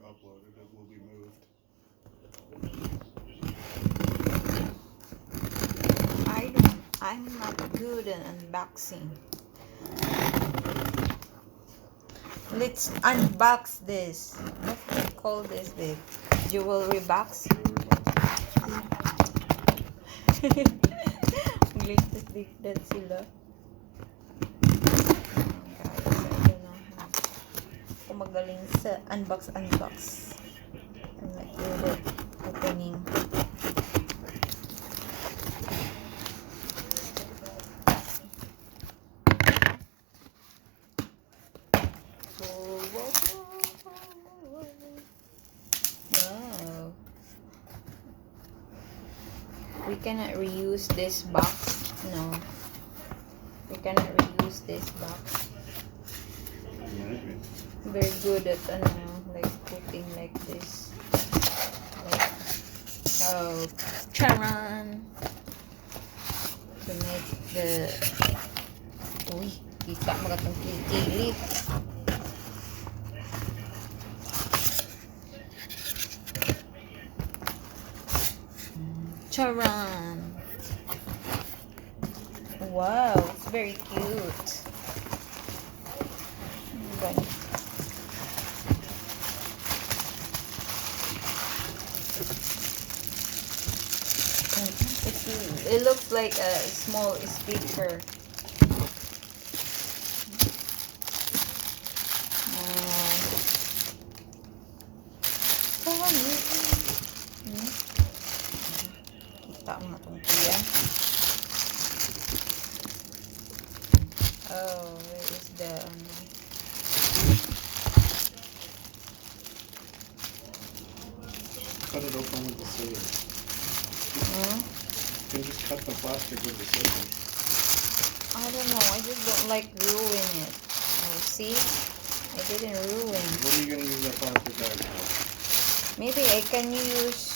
you upload it, it will be moved. I'm not good at unboxing. Let's unbox this. What do you call this, babe? Jewelry box? Glitter sila. Guys, I don't know how. Kung magaling sa unbox. I'm not good at opening. Wow. We cannot reuse this box. No. We cannot reuse this box. Maybe. Very good at like putting like this. Like, oh, charan. To make the... Uy, kita mga itong kilit. Charan. Wow, it's very cute. Okay. It looks like a small speaker. Kita mo itong kuya. Oh, where is the... Cut it open with the scissors. Huh? You can just cut the plastic with the scissors. I don't know. I just don't like ruin it. Oh, see? I didn't ruin. What are you going to use that plastic bag for? Maybe I can use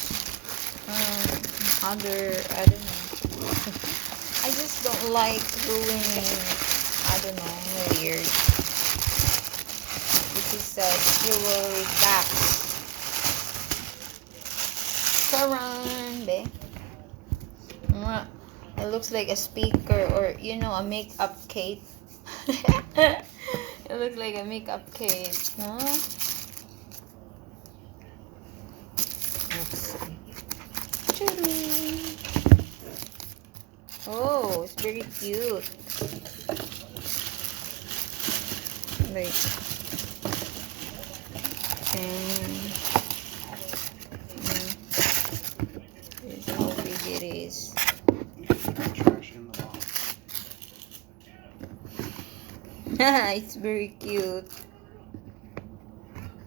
other... I don't know. I just don't like ruining... I don't know. Weird. This is a jewelry box. Charan, be. It looks like a speaker or, you know, a makeup case. It looks like a makeup case, no? Let's see. Oh, it's very cute. Like, here's how big it is. Trash in the box. It's very cute.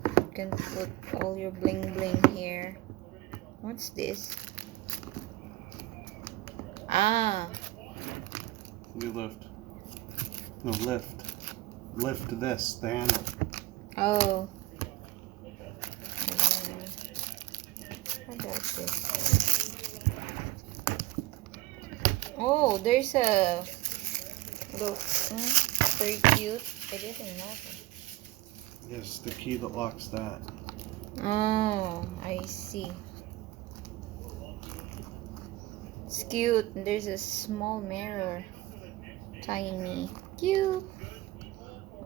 You can put all your bling bling here. What's this? Ah. We lift. No, lift. Lift this, the handle. Oh. What is this? Oh, there's a... Look. Very cute. I didn't know that. Yes, the key that locks that. Oh, I see. It's cute. There's a small mirror. Tiny. Cute.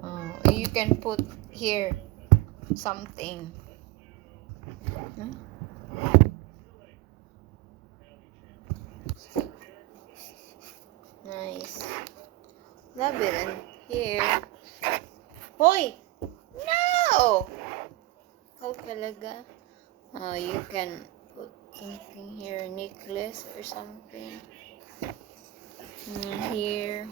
Oh, you can put here something. Huh? Nice. Love it. And here. Hoy! No! How talaga? Oh, you can put something here, necklace or something. Here.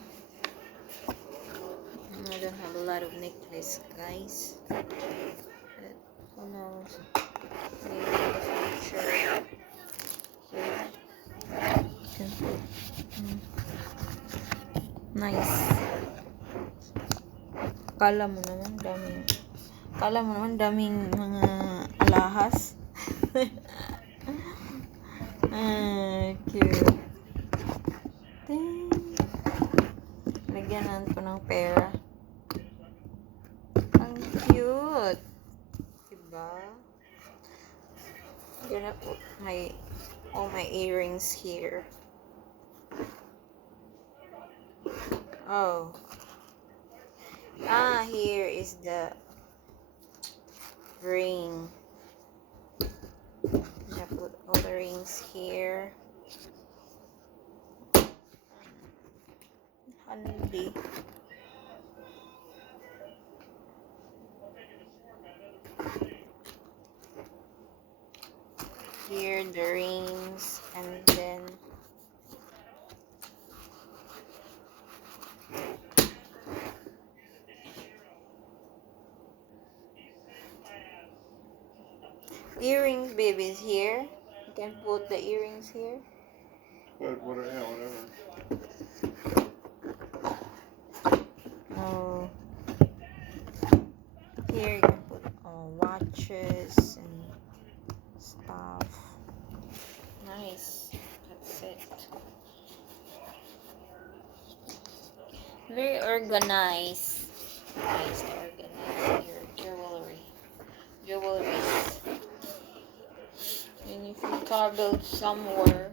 I don't have a lot of necklace, guys. But who knows? Maybe in the future. Here. You can put. Nice. Kala mo naman daming mga alahas. Cute. Lagyanan ko ng pera. Ang cute. Diba? Gonna put all my earrings here. Oh. Here is the ring. Gonna put all the rings here. Handy. Here the rings, and then earrings, babies here. You can put the earrings here. Whatever. Oh, here you can put watches and stuff. Nice. That's it. Very organized. Nice to organize your jewelry. And if you travel somewhere,